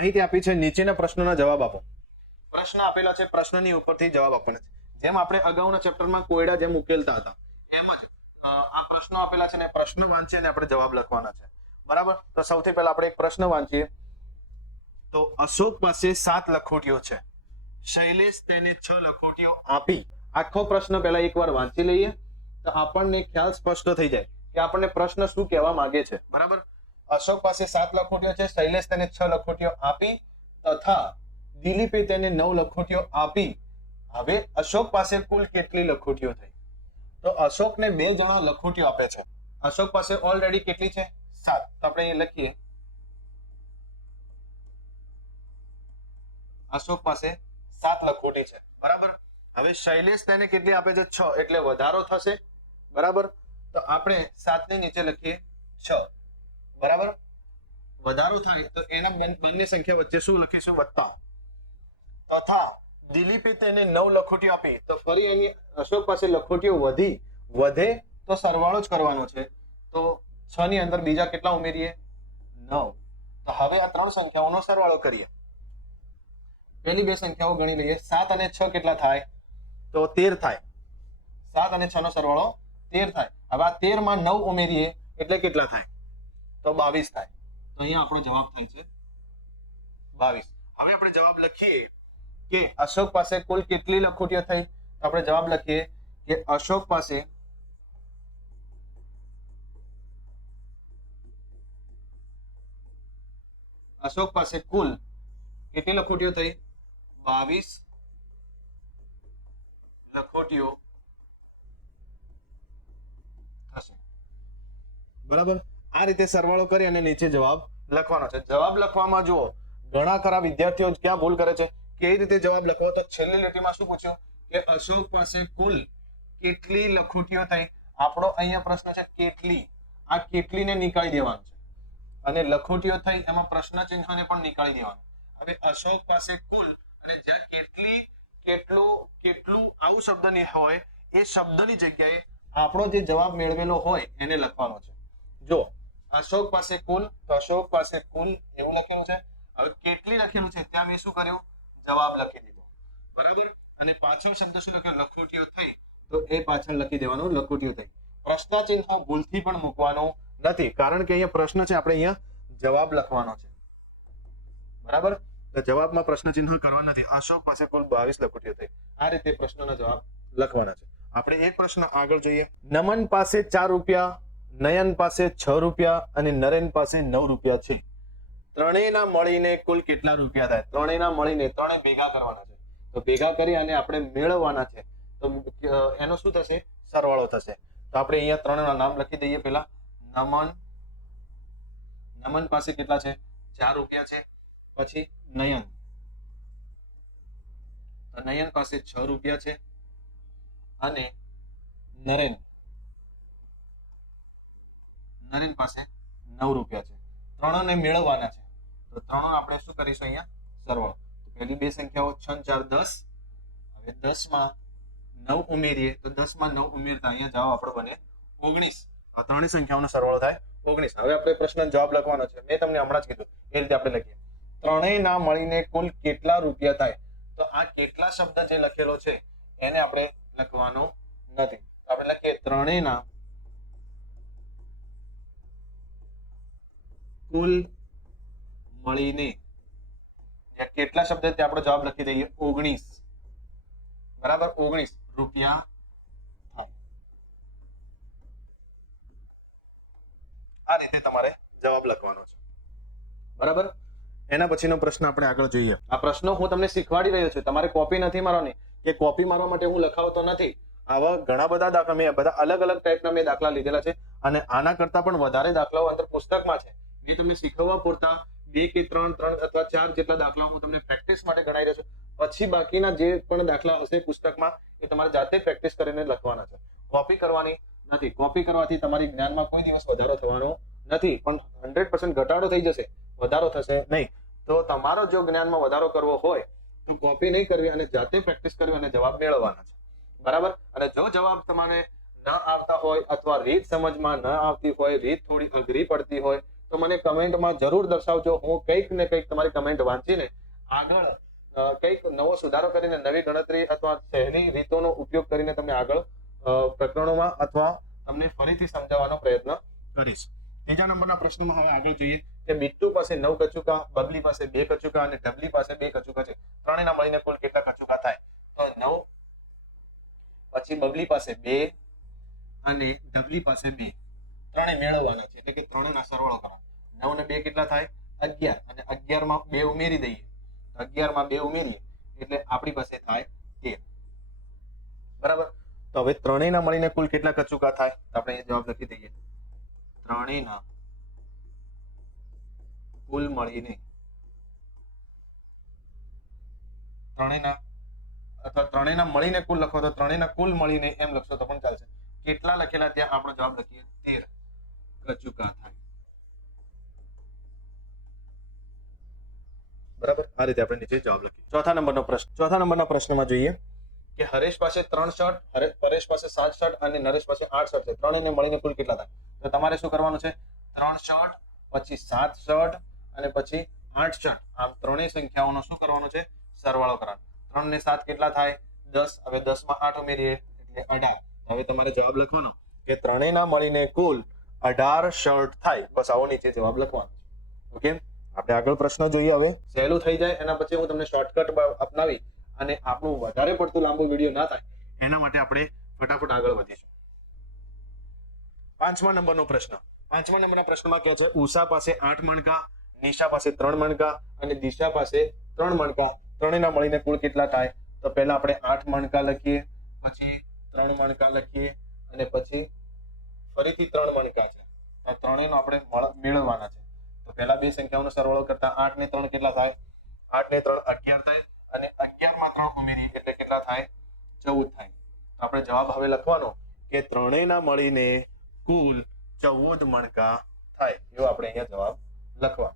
માહિતી આપી છે નીચેના પ્રશ્નોના જવાબ આપો. પ્રશ્ન આપેલા છે, પ્રશ્નની ઉપરથી જવાબ આપવાના છે. જેમ આપણે અગાઉના ચેપ્ટરમાં કોયડા જેમ ઉકેલતા હતા એમ જ આ પ્રશ્નો આપેલા છે ને પ્રશ્ન વાંચીએ અને આપણે જવાબ લખવાના છે. બરાબર. તો સૌથી પહેલા આપણે એક પ્રશ્ન વાંચીએ. તો અશોક પાસે 7 લખોટીઓ છે, શૈલેષ તેને 6 લખોટીઓ આપી. આખો પ્રશ્ન પહેલા એકવાર વાંચી લઈએ તો આપણને ખ્યાલ સ્પષ્ટ થઈ જાય કે આપણને પ્રશ્ન શું કહેવા માંગે છે. બરાબર. અશોક પાસે 7 લખોટીઓ છે, શૈલેષ તેને 6 લખોટીઓ આપી તથા દિલીપે તેને 9 લખોટીઓ આપી. હવે અશોક પાસે કુલ કેટલી લખોટીઓ થઈ? તો અશોકને 2 જણા લખોટીઓ આપે છે. અશોક પાસે ઓલરેડી કેટલી છે? 7. તો આપણે અહીં લખીએ અશોક પાસે 7 લખોટી છે. બરાબર. હવે શૈલેષ તેને કેટલી આપે છે? 6, એટલે વધારો થશે. બરાબર. તો આપણે 7 ની નીચે લખીએ 6. બરાબર. વધારો થાય તો એના બંને સંખ્યા વચ્ચે શું લખીશું? વત્તા. તથા દિલીપે તેને 9 લખોટીઓ આપી. તો ફરી અહીં અશોક પાસે લખોટીઓ વધે તો સરવાળો જ કરવાનો છે. તો 6 ની અંદર બીજા કેટલા ઉમેરીએ? 9. તો હવે આ 3 સંખ્યાઓનો સરવાળો કરીએ. પહેલી 2 સંખ્યાઓ ગણી લઈએ. 7 અને 6 કેટલા થાય? તો 13 થાય. 7 અને 6 નો સરવાળો 13 થાય. હવે આ 13 માં 9 ઉમેરીએ એટલે કેટલા થાય? તો 22 થાય. તો અહીંયા આપણો જવાબ થાય છે 22. હવે આપણે જવાબ લખીએ કે અશોક પાસે કુલ કેટલી લખોટીઓ થઈ? તો આપણે જવાબ લખીએ કે અશોક પાસે કુલ કેટલી લખોટીઓ થઈ? 22 લખોટીઓ થશે. બરાબર. આ રીતે સરવાળો કરી અને નીચે જવાબ લખવાનો છે. જવાબ લખવામાં જુઓ ઘણા ખરા વિદ્યાર્થીઓ ક્યાં ભૂલ કરે છે, કેવી રીતે જવાબ લખવો? તો છેલ્લી લીટીમાં શું પૂછ્યું કે અશોક પાસે કુલ કેટલી લખોટીઓ થઈ? આપણો અહીંયા પ્રશ્ન છે કેટલી. આ કેટલીને નીકાળી દેવાનું છે અને લખોટીઓ થઈ એમાં પ્રશ્ન ચિહ્નને પણ નીકાળી દેવાનું. હવે અશોક પાસે કુલ અને જ્યાં કેટલી કેટલું આવું શબ્દ નહીં હોય એ શબ્દની જગ્યાએ આપણો જે જવાબ મેળવેલો હોય એને લખવાનો છે. જો અશોક પાસે કુલ, તો અશોક પાસે કુલ એવું લખેલું છે. હવે કેટલી લખેલું છે ત્યાં મેં શું કર્યું? જવાબ લખી દીધો. બરાબર. અને પાછળ શબ્દ શું લખ્યો? લખોટીઓ થઈ. તો એ પાછળ લખી દેવાનું લખોટીઓ થઈ. પ્રશ્ન ચિહ્ન ભૂલથી પણ મૂકવાનો નથી, કારણ કે અહીંયા પ્રશ્ન છે, આપણે અહીંયા જવાબ લખવાનો છે. બરાબર. તો જવાબમાં પ્રશ્ન ચિહ્ન કરવા નથી. અશોક પાસે કુલ 22 લખોટીઓ થઈ. આ રીતે પ્રશ્નના જવાબ લખવાના છે. આપણે એક પ્રશ્ન આગળ જોઈએ. નમન પાસે 4 રૂપિયા, નયન પાસે 6 રૂપિયા અને નરેન પાસે 9 રૂપિયા છે. ત્રણેયના મળીને કુલ કેટલા રૂપિયા થાય? ત્રણેયના મળીને ત્રણે ભેગા કરવાના છે. તો ભેગા કરી અને આપણે મેળવવાના છે. તો એનો શું થશે? સરવાળો થશે. તો આપણે અહીંયા ત્રણેયના નામ લખી દઈએ. પહેલા નમન પાસે કેટલા છે? 4 રૂપિયા છે. પછી નયન, તો નયન પાસે 6 રૂપિયા છે અને નરેન પાસે 9 રૂપિયા છે. ત્રણોને મેળવવાના છે. તો ત્રણો આપણે શું કરીશું? અહીંયા સરવાળો. તો પહેલી 2 સંખ્યાઓ 6 ને 4 10. હવે 10 માં 9 ઉમેરીએ તો 10 માં 9 ઉમેરતા અહીંયા જવાબ આપણો બને 19. આ ત્રણેય સંખ્યાઓનો સરવાળો થાય 19. હવે આપણે પ્રશ્નનો જવાબ લખવાનો છે. મેં તમને હમણાં જ કીધું એ રીતે આપણે લખીએ. ત્રણેયના મળીને કુલ કેટલા રૂપિયા થાય? તો આ કેટલા શબ્દ જે લખેલો છે એને આપણે લખવાનો નથી. આપણે લખીએ ત્રણેયના કુલ મળીને કેટલા શબ્દ તે આપણો જવાબ લખી દઈએ 19. બરાબર. 19 રૂપિયા થાય. આ રીતે તમારે જવાબ લખવાનો છે. બરાબર. એના પછીનો પ્રશ્ન આપણે આગળ જોઈએ. આ પ્રશ્નો હું તમને શીખવાડી રહ્યો છું, તમારે કોપી નથી મારવાની કે કોપી મારવા માટે હું લખાવતો નથી. આવા ઘણા બધા દાખલા મેં બધા અલગ અલગ ટાઈપના મેં દાખલા લીધેલા છે અને આના કરતા પણ વધારે દાખલાઓ અંદર પુસ્તકમાં છે. એ તમને શીખવવા પૂરતા 2 કે 3 અથવા 4 જેટલા દાખલાઓ હું તમને પ્રેક્ટિસ માટે ગણાવી રહ્યો છું. પછી બાકીના જે પણ દાખલા હશે પુસ્તકમાં એ તમારે જાતે પ્રેક્ટિસ કરીને લખવાના છે. કોપી કરવાની નથી. કોપી કરવાથી તમારી જ્ઞાનમાં કોઈ દિવસ વધારો થવાનો નથી, પણ 100% ઘટાડો થઈ જશે, વધારો થશે નહીં. તો તમારો જો જ્ઞાનમાં વધારો કરવો હોય તો કોપી નહીં કરવી અને જાતે પ્રેક્ટિસ કરવી અને જવાબ મેળવવાના છે. બરાબર. અને જો જવાબ તમને ન આવતા હોય અથવા રીત સમજમાં ન આવતી હોય, રીત થોડી અઘરી પડતી હોય તો મને કમેન્ટમાં જરૂર દર્શાવજો. હું કંઈક ને કંઈક તમારી કમેન્ટ વાંચીને આગળ કંઈક નવો સુધારો કરીને નવી ગણતરી અથવા સહેલી રીતોનો ઉપયોગ કરીને તમને આગળ પ્રકરણોમાં અથવા તમને ફરીથી સમજાવવાનો પ્રયત્ન કરીશ. ત્રીજા નંબરના પ્રશ્નમાં હવે આગળ જોઈએ કે બિટ્ટુ પાસે 9 કચુકા, બબલી પાસે 2 કચુકા અને ડબલી પાસે 2 કચુકા છે. ત્રણેયના મળીને કુલ કેટલા કચુકા થાય? તો 9 પછી બબલી પાસે 2 અને ડબલી પાસે 2 ત્રણે મેળવવાના છે, એટલે કે ત્રણેયના સરવાળો કરવાનો. 9 ને 2 કેટલા થાય? 11 અને 11 માં 2 ઉમેરી દઈએ. 11 માં 2 ઉમેરીએ એટલે આપણી પાસે થાય 13. બરાબર. તો હવે ત્રણેયના મળીને કુલ કેટલા કચુકા થાય? તો આપણે એ જવાબ લખી દઈએ. ત્રણેયના કુલ મળીને ત્રણેયના મળીને કુલ લખો તો ત્રણેયના કુલ મળીને એમ લખશો તો પણ ચાલશે. કેટલા લખેલા ત્યાં આપણો જવાબ લખીએ 13 કચુકા થાય. બરાબર. આ રીતે આપણે નીચે જવાબ લખીએ. ચોથા નંબરના પ્રશ્નમાં જોઈએ કે હરેશ પાસે 3 શર્ટ, પરેશ પાસે 7 શર્ટ અને નરેશ પાસે 8 શર્ટ છે. ત્રણેયને મળીને કુલ કેટલા થાય? તો તમારે શું કરવાનું છે? 3 શર્ટ પછી 7 શર્ટ અને પછી 8 શર્ટ, આમ ત્રણેય સંખ્યાઓનો શું કરવાનો છે? સરવાળો કરવાનો. 3 ને 7 કેટલા થાય? 10. હવે 10 માં 8 ઉમેરીએ એટલે 18. હવે તમારે જવાબ લખવાનો કે ત્રણેયના મળીને કુલ 18 શર્ટ થાય. બસ આવો નીચે જવાબ લખવાનો. ઓકે. આપણે આગળ પ્રશ્ન જોઈએ. હવે સહેલું થઈ જાય એના પછી હું તમને શોર્ટકટ અપનાવી અને આપણું વધારે પડતું લાંબુ વિડીયો ના થાય એના માટે આપણે ફટાફટ આગળ વધીશું. પાંચમા નંબરના પ્રશ્નમાં કહે છે ઉષા પાસે 8 મણકા, નિશા પાસે 3 મણકા અને દિશા પાસે 3 મણકા. ત્રણેયના મળીને કુલ કેટલા થાય? તો પહેલા આપણે 8 મણકા લખીએ, પછી 3 મણકા લખીએ અને પછી ફરીથી 3 મણકા છે. આ ત્રણેયનો આપણે મેળવવાના છે. તો પહેલા બે સંખ્યાઓનો સરવાળો કરતા 8 ને 3 કેટલા થાય? 8 ને 3 11 થાય અને 11 માં 3 ઉમેરીએ એટલે કેટલા થાય? 14 થાય. તો આપણે જવાબ હવે લખવાનો કે ત્રણેયના મળીને કુલ 14 મણકા થાય. એવો આપણે અહીંયા જવાબ લખવાનો.